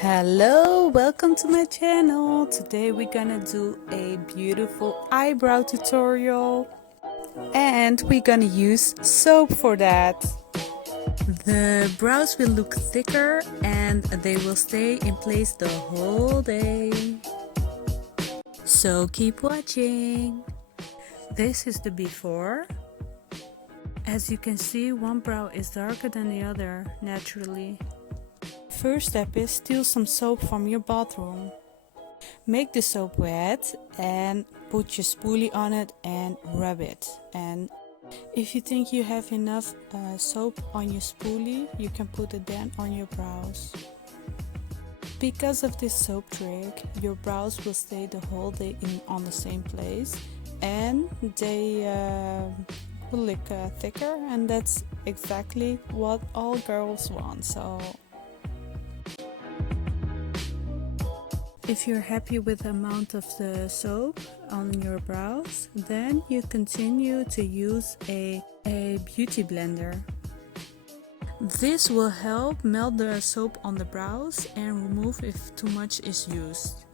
Hello, welcome to my channel. Today we're gonna do a beautiful eyebrow tutorial and we're gonna use soap for that. The brows will look thicker and they will stay in place the whole day. So keep watching. This is the before. As you can see, one brow is darker than the other naturally. First step is steal some soap from your bathroom. Make the soap wet and put your spoolie on it and rub it. And if you think you have enough soap on your spoolie, you can put it then on your brows. Because of this soap trick, your brows will stay the whole day on the same place and they will look thicker, and that's exactly what all girls want. So if you're happy with the amount of the soap on your brows, then you continue to use a beauty blender. This will help melt the soap on the brows and remove if too much is used.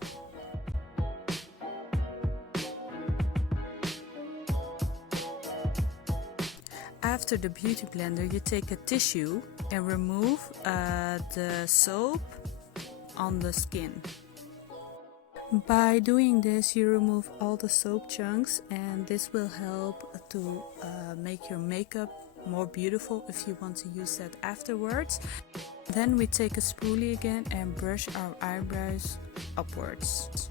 After the beauty blender, you take a tissue and remove the soap on the skin. By doing this, you remove all the soap chunks, and this will help to make your makeup more beautiful if you want to use that afterwards. Then we take a spoolie again and brush our eyebrows upwards.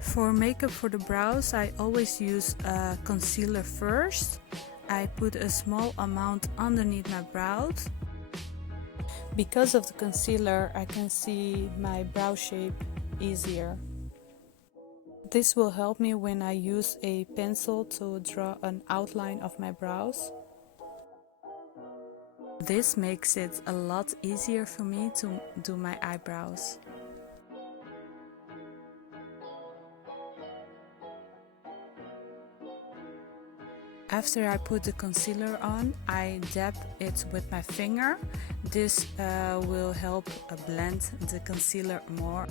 For makeup for the brows, I always use concealer first. I put a small amount underneath my brows. Because of the concealer, I can see my brow shape easier. This will help me when I use a pencil to draw an outline of my brows. This makes it a lot easier for me to do my eyebrows. After I put the concealer on, I dab it with my finger. This will help blend the concealer more.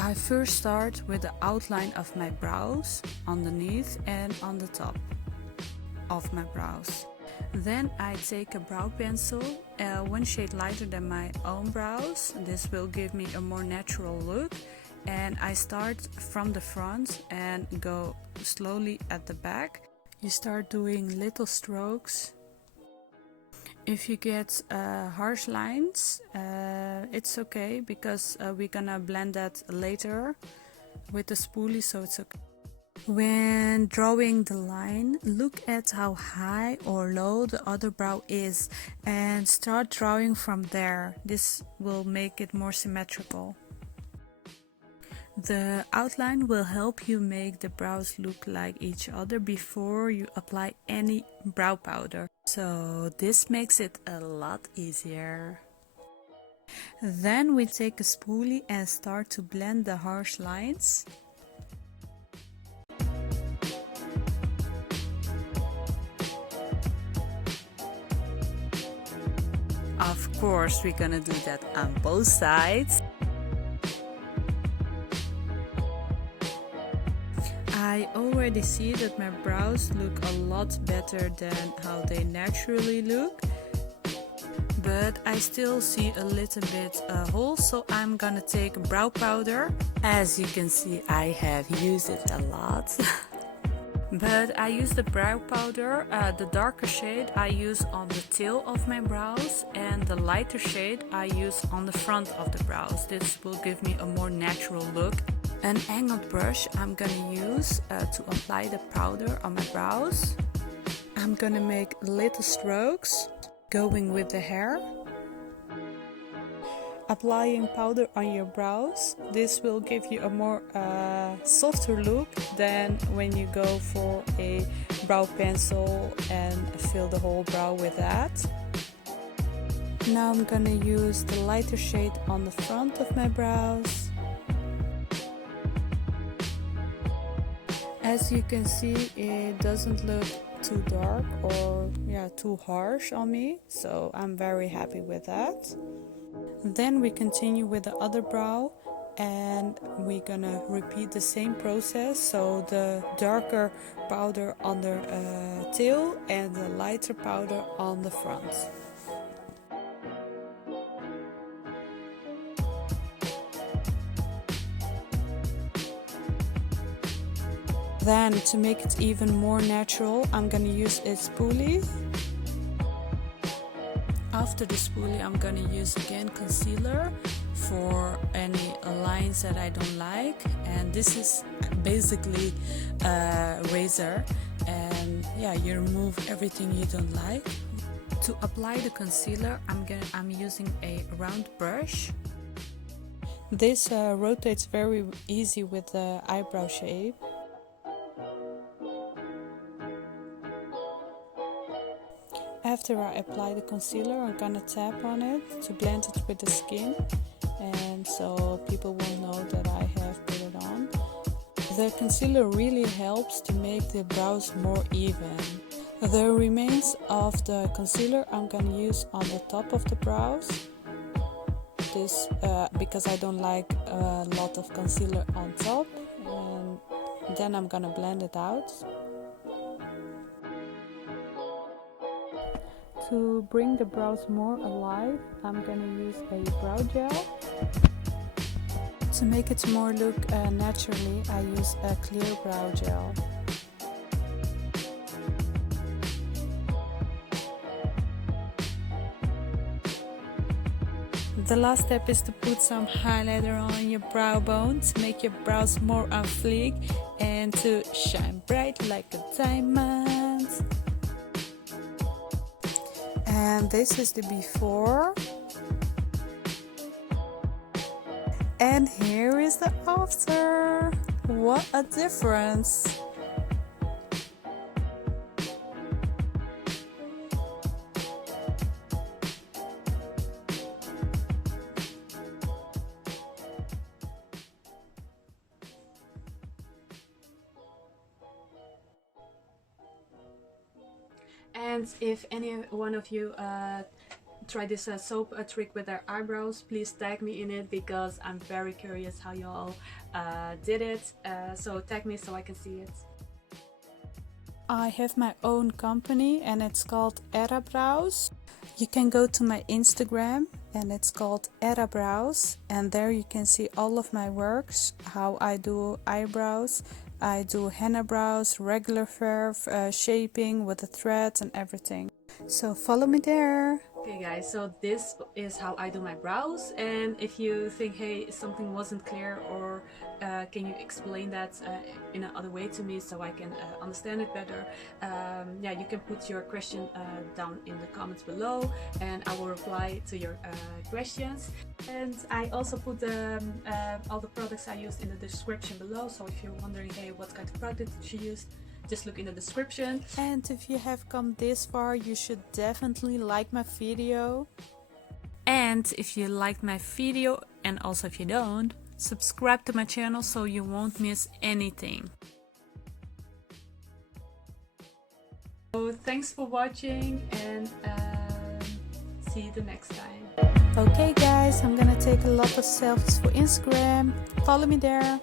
I first start with the outline of my brows underneath and on the top of my brows. Then I take a brow pencil, one shade lighter than my own brows. This will give me a more natural look. And I start from the front and go slowly at the back. You start doing little strokes. If you get harsh lines, it's okay because we're gonna blend that later with the spoolie, so it's okay. When drawing the line, look at how high or low the other brow is and start drawing from there. This will make it more symmetrical. The outline will help you make the brows look like each other before you apply any brow powder. So this makes it a lot easier. Then we take a spoolie and start to blend the harsh lines. Of course, we're gonna do that on both sides. I already see that my brows look a lot better than how they naturally look, but I still see a little bit hole, so I'm gonna take brow powder. As you can see, I have used it a lot. But I use the brow powder, the darker shade I use on the tail of my brows, and the lighter shade I use on the front of the brows. This will give me a more natural look. An angled brush I'm gonna use to apply the powder on my brows. I'm gonna make little strokes going with the hair. Applying powder on your brows, this will give you a more softer look than when you go for a brow pencil and fill the whole brow with that. Now I'm gonna use the lighter shade on the front of my brows. As you can see, it doesn't look too dark or too harsh on me, so I'm very happy with that. Then we continue with the other brow, and we're gonna repeat the same process. So the darker powder on the tail and the lighter powder on the front. Then to make it even more natural, I'm gonna use a spoolie. After the spoolie, I'm gonna use again concealer for any lines that I don't like, and this is basically a razor, and yeah, you remove everything you don't like. To apply the concealer, I'm using a round brush. This rotates very easy with the eyebrow shape. After I apply the concealer, I'm gonna tap on it to blend it with the skin, and so people will know that I have put it on. The concealer really helps to make the brows more even. The remains of the concealer I'm gonna use on the top of the brows. This because I don't like a lot of concealer on top, and then I'm gonna blend it out. To bring the brows more alive, I'm gonna use a brow gel. To make it more look naturally, I use a clear brow gel. The last step is to put some highlighter on your brow bone to make your brows more on fleek and to shine bright like a diamond. And this is the before. And here is the after. What a difference! And if any one of you try this soap trick with their eyebrows, please tag me in it because I'm very curious how y'all did it. So tag me so I can see it. I have my own company and it's called Eyebrow. You can go to my Instagram and it's called Eyebrow, and there you can see all of my works, how I do eyebrows. I do henna brows, regular fur, shaping with the threads and everything. So follow me there. Okay guys, so this is how I do my brows, and if you think, hey, something wasn't clear, or can you explain that in another way to me so I can understand it better, yeah, you can put your question down in the comments below and I will reply to your questions. And I also put all the products I used in the description below, so if you're wondering, hey, what kind of product did you use, just look in the description. And if you have come this far, you should definitely like my video. And if you liked my video, and also if you don't, subscribe to my channel so you won't miss anything. So thanks for watching, and see you the next time. Okay guys, I'm gonna take a lot of selfies for Instagram. Follow me there.